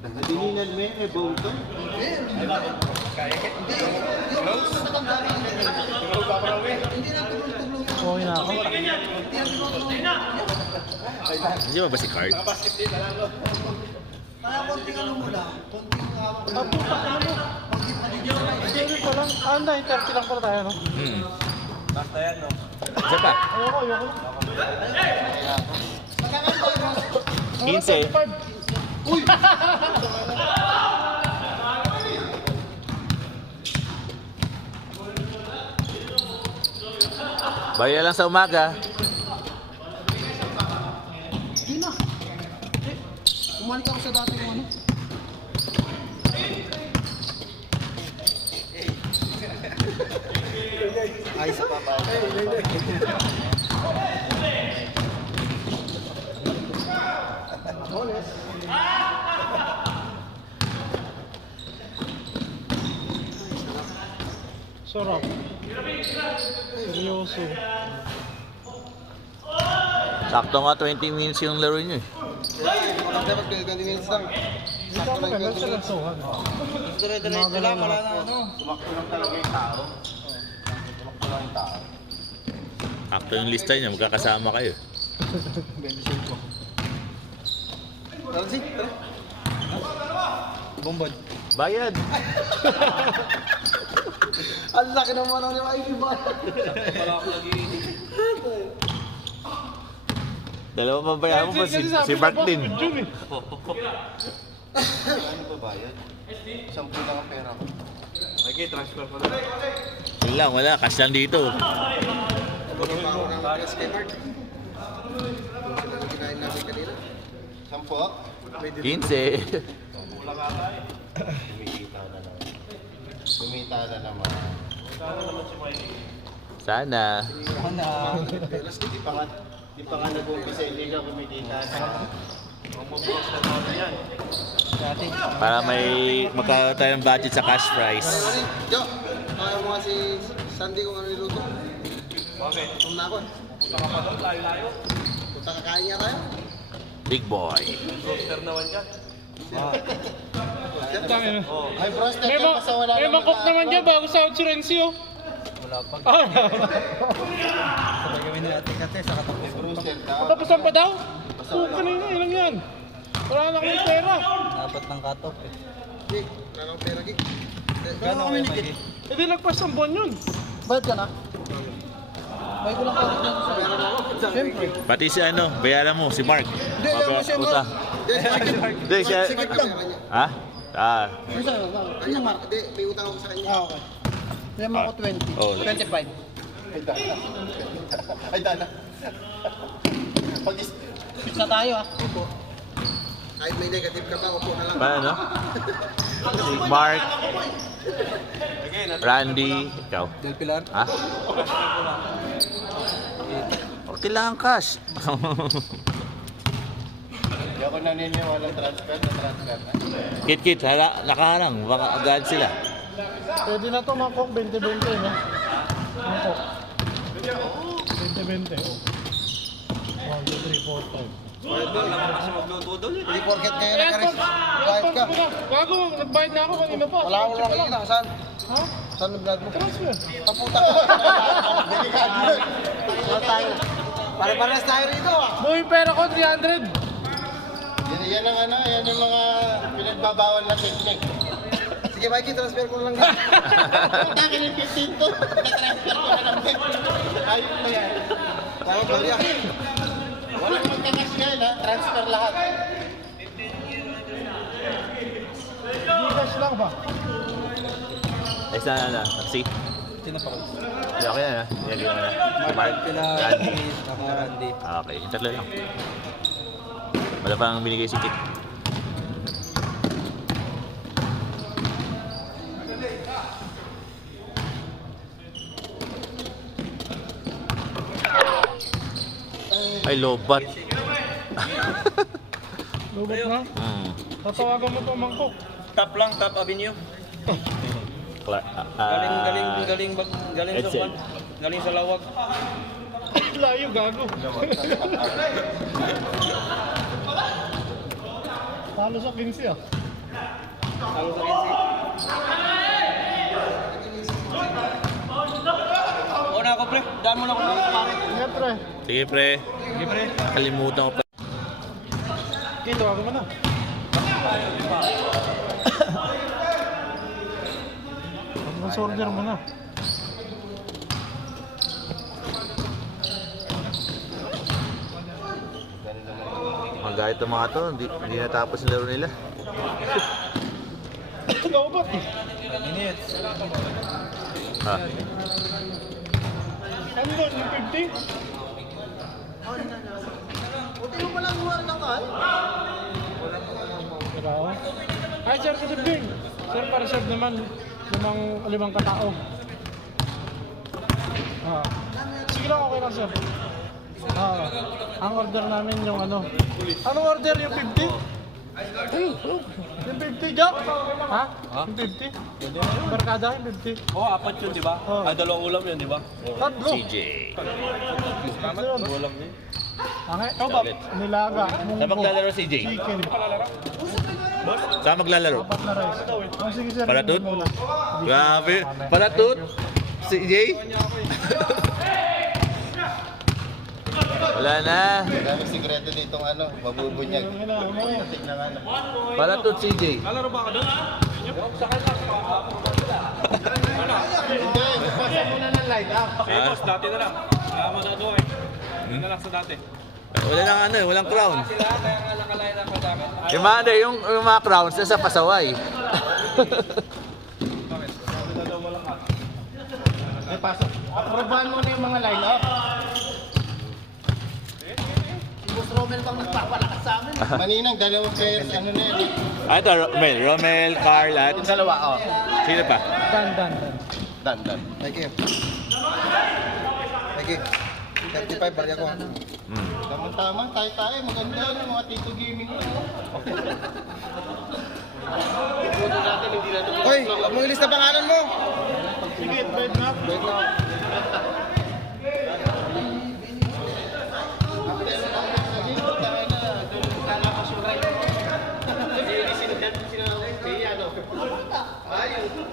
Tininan mo yung ebonto. Okay na ako. Hindi ba si Card? Kaya konting ano mo lang, konting hawak mo. Apo, ano mo? Sorry pa lang. Anda, 30 lang pala tayo, no? Basta yan, no? Isa pa. Ayoko. 15. Uy! Baya lang sa umaga. Hindi na. Umalik ako sa dati yung ano. Ay, sa papa. Sarap. Seryoso. Sakto nga 20 minutes yung laro nyo eh. Maganda pag 20 minutes lang. Dito ako maganda sa lansuhan. Dire-diretso lang, wala na ano. Tumakbo lang talaga yung tao. Tumakbo lang yung tao. Sakto yung lista niya, magkakasama kayo. 25. Tara, Zik, tara. Bombod. Bayad! Ang laki naman ang ay iba. Dalawa pa bayan mo pa si Barklin. Ano ba bayad? 10 lang ang pera ko. Okay, transfer pa na. Yun lang, wala. Cash lang dito. Bumaba ako ng press kay Mark. Kinain namin kanina. 10? 15. Kumita na naman. Sana. Pelas, di pa nga nag-umpisa, hindi ka kumikita. Para may magkaroon tayo ng budget sa cash prize. Jo, kaya mo nga si Sandy kung ano niluto. Okay. Tum na ako. Punta ka pa doon, layo-layo. Punta kakain nga tayo. Big boy. Roster naman yan. Tangin na. Ay, bros, May mangkok naman dyan bago sa Outsurencio. Wala pa. Ah, Sabay gawin natin kasi sa katapos. Brewster ka. tapusan pa daw? Oo, kanina, ilang yan. Wala na kami pera. Dapat ng cut-off eh. Gig, wala nang pera, Gig. Gano'n kayo, Mikey? Hindi lagpas ang buwan yun. Bayad ka na? Bayad ko lang pa ako sa siyempre. Pati si ano, bayaran mo, si Mark. Hindi, alam mo siya, Puta. Hindi, siya. Sigit lang. Ha? Ah. Ano sa'yo? Ano yung mark? Hindi, may utang ako sa kanya. Ah, okay. Bigyan mo ako 20. Oh. 25. Ay, dana. Ay, dana. Pag Fix na tayo ah. kahit may negative ka ba, upo na lang. Paano? Si Mark. Randy. Ikaw. Del Pilar? Ha? Okay lang cash. Hindi ako naniniwala transfer na. Kit-kit, nakaharang. Baka agad sila. Pwede na to mangkok, 20-20, no? Mangkok. 20-20, oh. 1, 2, 3, 4, 5. Doon lang ako kasi magluto doon eh. Hindi porket ngayon nakaris. Kahit ka. Gago, nagbayad na ako kanina pa. Wala akong nakikita. Saan? Ha? Saan nag-vlog mo? Transfer. Paputa ka. Delikado yun. Wala tayo. Para-paras tayo rito ah. Buhay pera ko, 300. Yan ang ano, yan yung mga pinagbabawal na technique. Sige Mikey, transfer ko lang dito. Takin yung 15 to. Na-transfer ko na lang. Ayun na yan. Tama ba yan? Walang magkakas yan ha, transfer lahat. Gcash lang ba? Ay, sana na. Taxi. Sino pa ko? Hindi, okay na. Yan yung na. Si Mark. Sila Randy. ako Randy. Okay, yung tatlo lang. Wala pang binigay si Kit. Ay, lobat. Lubat na? Tatawagan mo to mangkok. Top lang, Top Avenue. Galing sa Edsel. kwan. Galing sa lawag. Layo, gago. Talo sa 15 ah. Talo sa 15. Una ako, pre. Daan mo na ako ng pare. Siyempre. Sige, pre. Sige, pre. Kalimutan ko pa. Okay, tawagan mo na. Mag-order mo na. Magayat ang mga to. Hindi natapos yung laro nila. Dapat eh. Minutes. Ha? Ano doon? Yung 50? Buti mo palang huwag ng kahal. Diba? Ay, sir, kasibing. Sir, pa-reserve naman. Limang katao. Ah. Sige lang, okay lang, sir. Ah. Ang order namin yung ano. Anong order? Yung 50? Yung 50, Jack? Ha? Yung 50? Barkada yung 50. Oo, apat yun, di ba? Oo. Ay, dalawang ulam yun, di ba? Tatlo. CJ. Ulam yun. Ang ito ba? Nilaga. Saan Munggo. maglalaro CJ? Chicken. Saan maglalaro? Apat na rice. Oh, sige, sir. Palatut? Muna. Grabe. Palatut? CJ? Wala na. Dami sikreto ditong ano, mabubunyag. Tignan nga na. Palatut CJ. Hindi, pasa muna ng line up. Boss, dati na lang. Kaya magagawa eh. Yun na lang sa dati. Wala nang ano, walang crown. Sila, kaya nga nakalain ang madami. Yung mga crowns nasa pasaway. Ay, pasok. Aprobahan mo na yung mga line up. Si Boss Romel bang nagpapalakas sa amin? Maninang, dalawang players, ano na yun. Ito, Romel, Carl, at... Yung dalawa, oh. Sino pa? Dan. Dan. Thank you. Thank you. 35, balik ako. Tama-tama, tayo-tayo, maganda yung mga Tito Gaming mo. Hoy, huwag mong ilis na pangalan mo. Sige, bed na.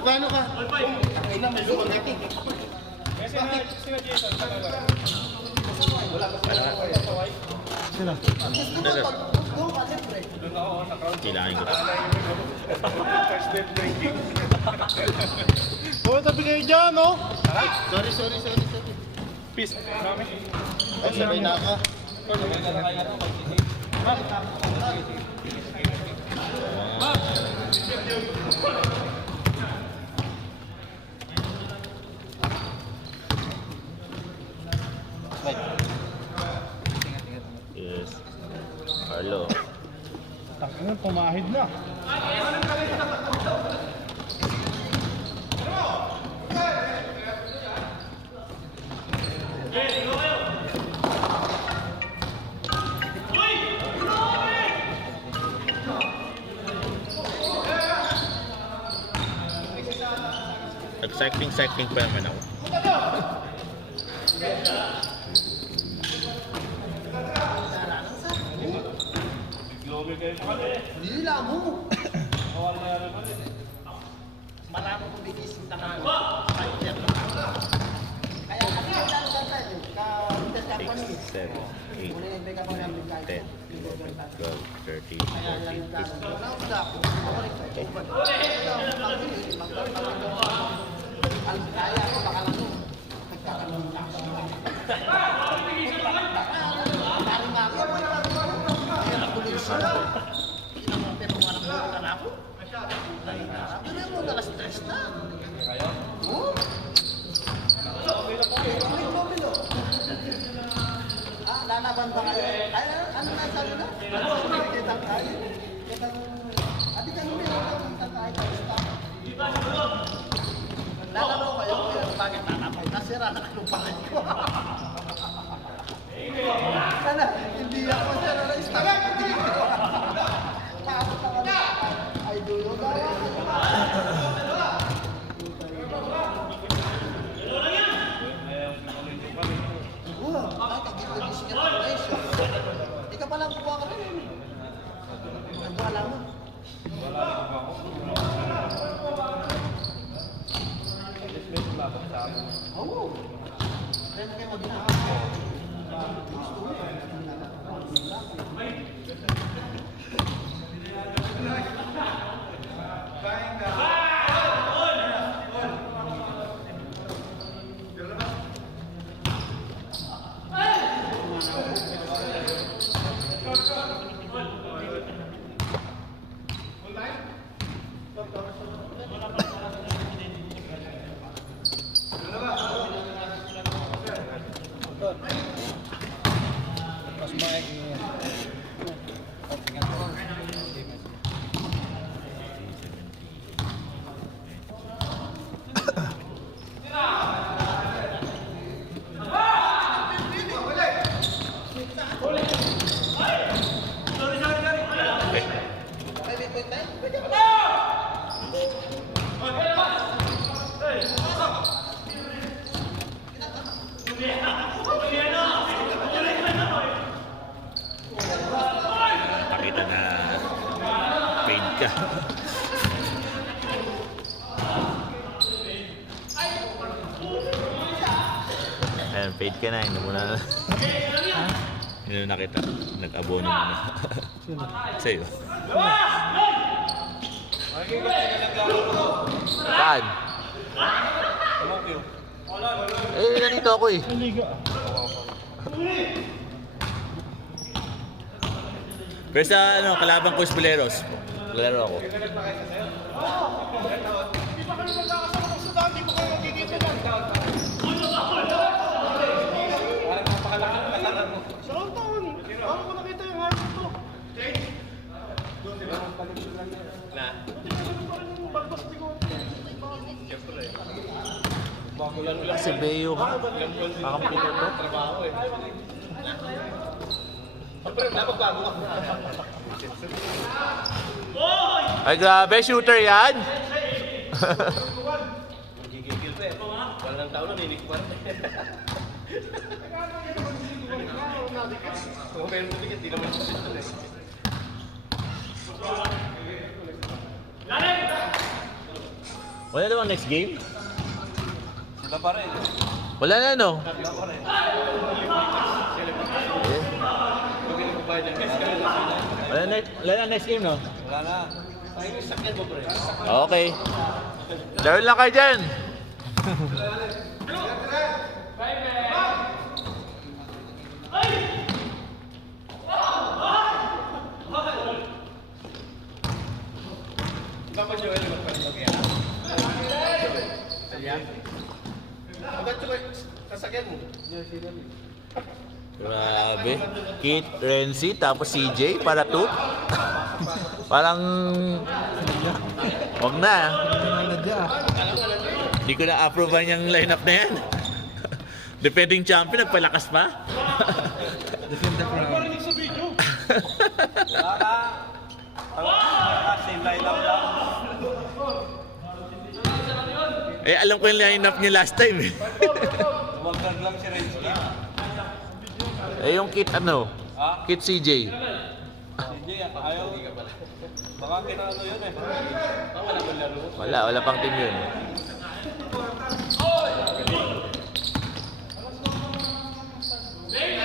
Paano ka? Ay na, may spaghetti. Sino? Kailangan ko. Oh, tabi kayo dyan, oh. Sorry. Peace. Marami. Ay, sabay na ka. Yes. Carlo. Tangin, pumahid na. Cycling pa naman ako. Nila mo. Marami kong bigising na nga. Kaya kasi yung lalo sa tayo, ka-Windows Company. 6, 7, 8, 10, 11, 12, 13, 14, 15. Lalaban ba kayo? Ay, ano na sabi na? Kita tayo. Ati ka nung lalaro kayo, bakit nanapay? Nasira na yung palay ko. Sana, hindi ako sira na stop. Tapos na kami. Ay, dulo daw. Ikaw pa lang kuha ka rin. Nagwala mo. Mas maik ini. Tinggal turun. Nakita na paid ka. Ayan, paid ka na. Hindi mo na. Hindi na nakita. Nag-abono mo na. Sa'yo. Saan? Eh, nandito ako eh. Sa liga. Pero sa ano, kalabang ko Boleros. Laro ako. Di ba kayo magkakasama sa daan? Di ba kayo magkikita lang? Sa ang taon. Paano ko nakita yung harap ito? Kasi Beo ka. Kakampi ko to. Ay grabe, shooter yan! Wala na bang next game? Sila pa rin. Wala na no? Wala na next game no? Wala na. Okay. Laro lang kayo dyan. Grabe. Kit, Renzi, tapos CJ para two. Parang wag na. Hindi ko na-approve yung lineup na yan. Defending champion, nagpalakas pa. Defend the crown. Parinig sa video. Same lineup lang. Eh, alam ko yung lineup niya last time eh. Tumagdag lang si Renzi. Eh, yung Kit ano? Ah? Kit CJ. Hindi, ayaw. Baka kinaano yun eh. Wala pang team yun.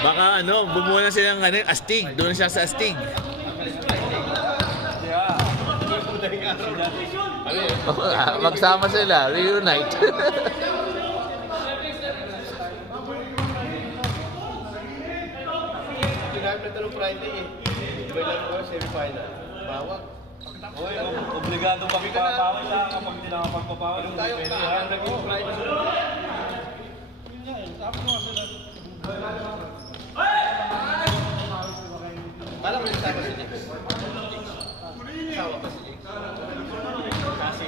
Baka ano, bumuo na silang ano, astig. Doon siya sa astig. Yeah. Magsama sila, reunite. Pinahal na talong Friday eh. Di ba lang ko semi-final? Bawag. Uy, obligado magpapawal lang kapag hindi nakapagpapawal. Tayo ka, naging Friday. Yun nga eh. Sabi ko nga sila. Alam mo yung sama si Nix? Sawa pa si Nix. Kasi...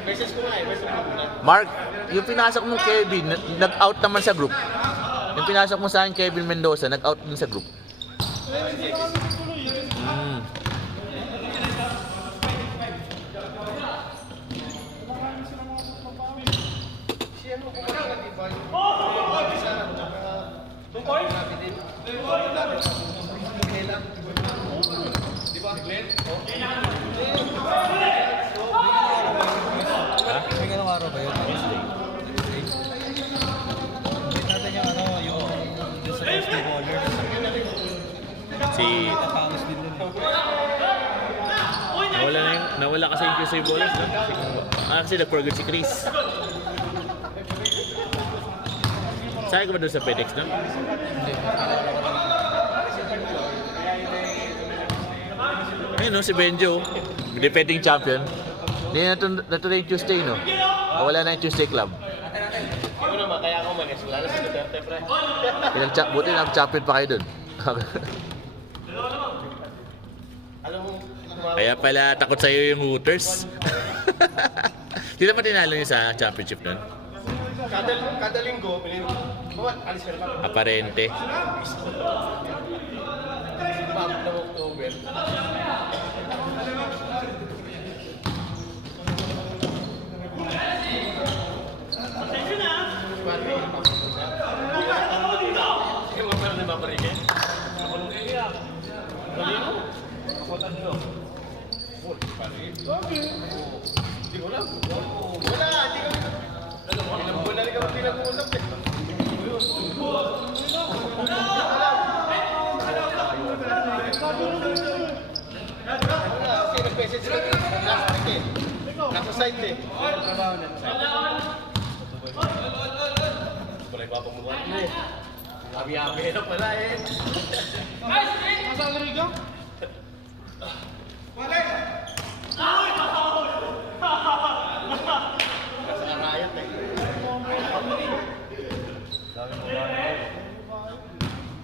Message ko nga eh, message ko na. Mark, yung pinasok mo Kevin, nag-out naman sa group. Yung pinasok mo sa akin Kevin Mendoza, nag-out din sa group. Mm. Siya mo kung ano, di ba? Isa lang, tsaka... May ganong araw ba yun? Wednesday. Hindi natin yung ano, yung sa Thursday Ballers. Si... Tapangos din dun. Nawala kasi yung QC Ballers, no? Kasi nag-forget si Chris. Saan ka ba doon sa FedEx, no? Hindi. Ayun, no? Si Benjo, defending champion. Hindi na natuloy yung Tuesday, no? Wala na yung Tuesday Club. Ano naman, kaya ako manis. Wala na si Duterte, pre. Buti nag-champion pa kayo doon. Alam mo, Kaya pala takot sa'yo yung Hooters. Sila pa tinalo niyo sa championship nun? kada linggo, alis ka na. Aparente. Bago na October. Ilang buwan na rin kami pinag-uusap eh. Kasi nag-message ka last week eh. Nasa site eh. Wala yung papamukha niyo eh. Abi-abi na pala eh. Nasaan na Riga? Nasa karayat eh.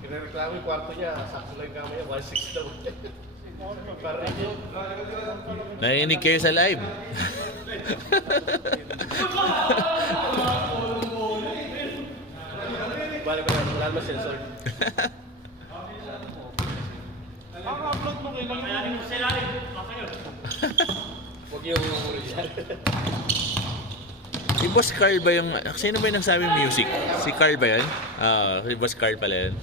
Kinareklamo yung kwarto niya. Sakto lang yung kama niya. 1.6 daw. Parang yun. Naiinig kayo sa live. Bale ba yan? Wala naman sensor. Ang upload mo kailan yun? Huwag yung original. Si Boss Carl ba yung... Sino ba yung nagsabing music? Si Carl ba yan? Si Boss Carl pala yan.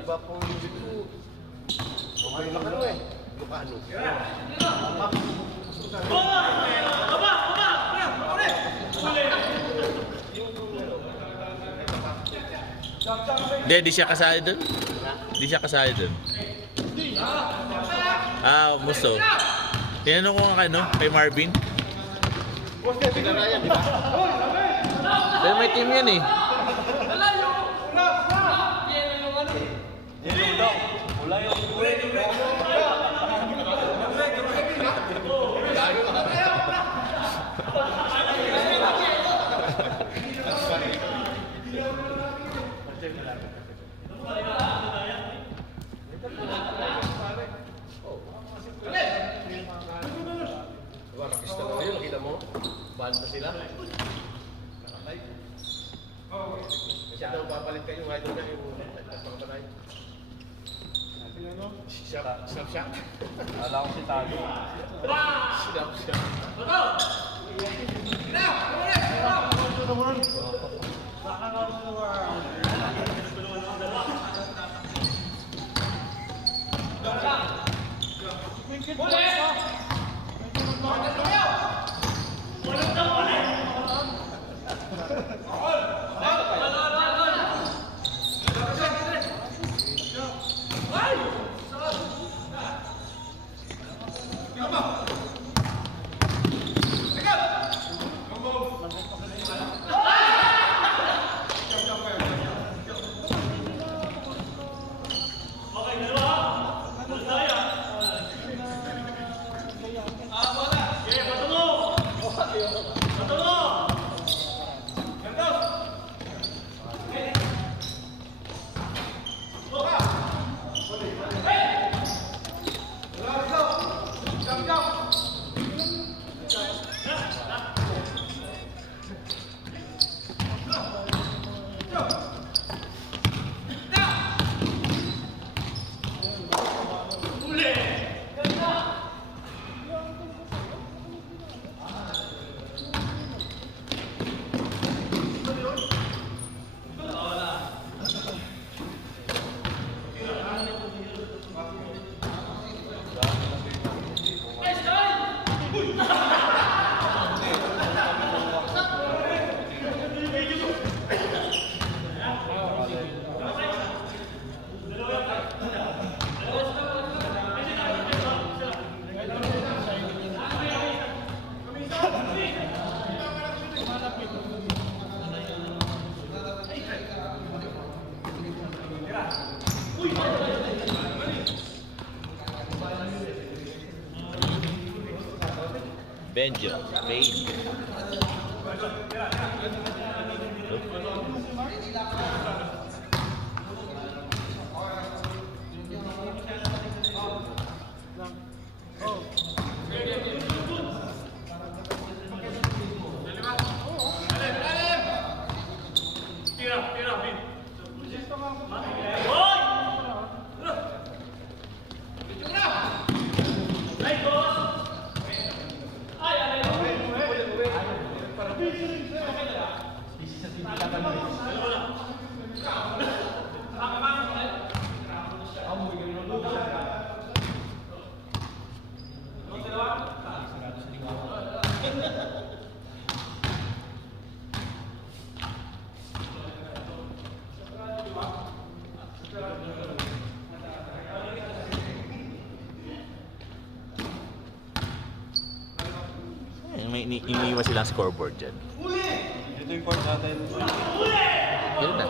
Iba po yung video. Okay lang ano eh. Lukano. Hindi, di siya kasali dun. Di siya kasali dun. Musto. Tinanong ko nga kay Marvin. Tignan na yan, di ba? Pero may team yan eh. Yellow daw. Wala yung Rakista mo yun, nakita mo? Banda sila. Kasi daw papalit kayo, kahit na yung pangbanay. Snapshot. Alam ko si Tado. Snapshot. Benjo. Fade. May iniiwan silang scoreboard dyan. Ito yung court natin. Yun na.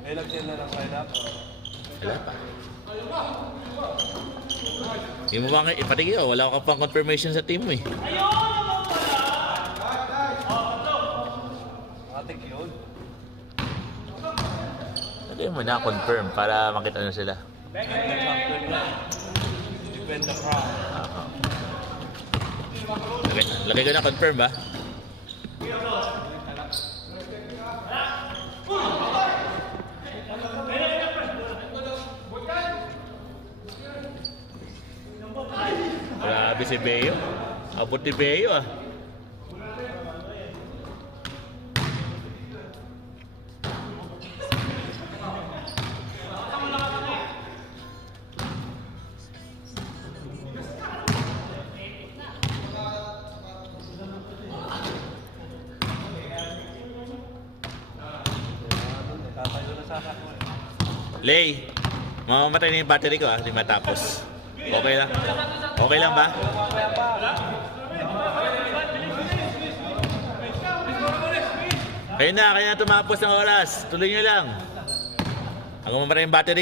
May lagyan na ng line-up. Wala pa. Hindi mo ba ipatigil ko? Wala ka pang confirmation sa team mo eh. Matik yun. Lagyan mo na confirm para makita na sila. Defend the crowd. Lagay ko na confirm ba? Grabe si Beo. Abot ni Beo ah. Tatayo na sana. Lay, mamamatay na yung battery ko ah, di matapos. Okay lang. Okay lang ba? Kaya na tumapos ng oras. Tuloy nyo lang. Ako mamatay yung battery ko.